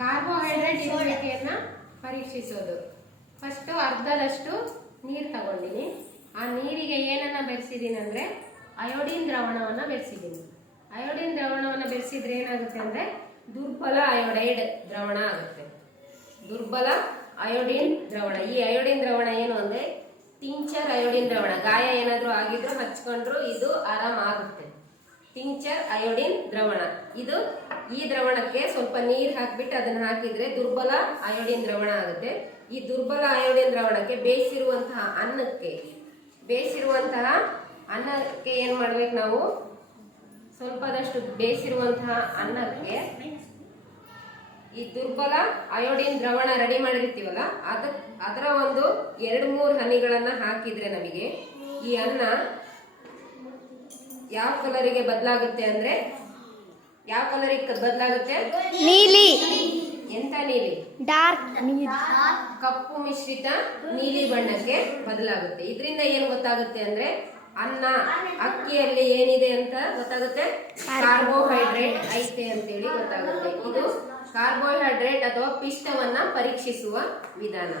Carbohydrate ಇರುವಿಕೆಯನ್ನ ಪರೀಕ್ಷಿಸೋದು. First ಅರ್ಧದಷ್ಟು ನೀರು ತಗೊಂಡಿನಿ. ಆ ನೀರಿಗೆ ಏನನ್ನ ಬೆರೆಸಿದ್ದೀನಿ ಅಂದ್ರೆ ಅಯೋಡಿನ್ ದ್ರಾವಣವನ್ನ ಬೆರೆಸಿದ್ದೀನಿ ಅಯೋಡಿನ್ ದ್ರಾವಣವನ್ನ ಬೆರೆಸಿದ್ರೆ ಏನಾಗುತ್ತೆ ಅಂದ್ರೆ ದುರ್ಬಲ ಅಯೋಡೈಡ್ ದ್ರಾವಣ ಆಗುತ್ತೆ. ದುರ್ಬಲ ಅಯೋಡಿನ್ ದ್ರಾವಣ. ಈ ಅಯೋಡಿನ್ ದ್ರಾವಣ ಏನು ಅಂದ್ರೆ ಟಿಂಚರ್ ಅಯೋಡಿನ್ ದ್ರಾವಣ. ಗಾಯ ಏನಾದರೂ ಆಗಿದ್ರು ಹಚ್ಕೊಂಡ್ರು ಇದು ಆರಾಮ ಟಿಂಚರ್ ಅಯೋಡಿನ್ ದ್ರವಣ. ಇದು ಈ ದ್ರವಣಕ್ಕೆ ಸ್ವಲ್ಪ ನೀರು ಹಾಕಿಬಿಟ್ಟು ಅದನ್ನ ಹಾಕಿದ್ರೆ ದುರ್ಬಲ ಅಯೋಡಿನ್ ದ್ರವಣ ಆಗುತ್ತೆ. ಈ ದುರ್ಬಲ ಅಯೋಡಿನ್ ದ್ರವಣಕ್ಕೆ ಬೇಯಿಸಿರುವಂತಹ ಅನ್ನಕ್ಕೆ ಬೇಯಿಸಿರುವಂತಹ ಅನ್ನಕ್ಕೆ ಏನು ಮಾಡ್ಬೇಕು ನಾವು? ಸ್ವಲ್ಪದಷ್ಟು ಬೇಯಿಸಿರುವಂತಹ ಅನ್ನಕ್ಕೆ ಈ ದುರ್ಬಲ ಅಯೋಡಿನ್ ದ್ರವಣ ರೆಡಿ ಮಾಡಿರ್ತೀವಲ್ಲ ಅದ ಅದರ ಒಂದು ಎರಡು ಮೂರು ಹನಿಗಳನ್ನು ಹಾಕಿದ್ರೆ ನಮಗೆ ಈ ಅನ್ನ ಯಾವ ಕಲರಿಗೆ ಬದಲಾಗುತ್ತೆ ಅಂದ್ರೆ? ಯಾವ ಕಲರಿಗೆ ಬದಲಾಗುತ್ತೆ? ನೀಲಿ. ಎಂತ ನೀಲಿ? ಡಾರ್ಕ್ ನೀಲಿ. ಕಪ್ಪು ಮಿಶ್ರಿತ ನೀಲಿ ಬಣ್ಣಕ್ಕೆ ಬದಲಾಗುತ್ತೆ. ಇದರಿಂದ ಏನ್ ಗೊತ್ತಾಗುತ್ತೆ ಅಂದ್ರೆ ಅನ್ನ. ಅಕ್ಕಿಯಲ್ಲಿ ಏನಿದೆ ಅಂತ ಗೊತ್ತಾಗುತ್ತೆ? ಕಾರ್ಬೋಹೈಡ್ರೇಟ್ ಐತೆ ಅಂತೇಳಿ ಗೊತ್ತಾಗುತ್ತೆ. ಇದು ಕಾರ್ಬೋಹೈಡ್ರೇಟ್ ಅಥವಾ ಪಿಷ್ಟವನ್ನ ಪರೀಕ್ಷಿಸುವ ವಿಧಾನ.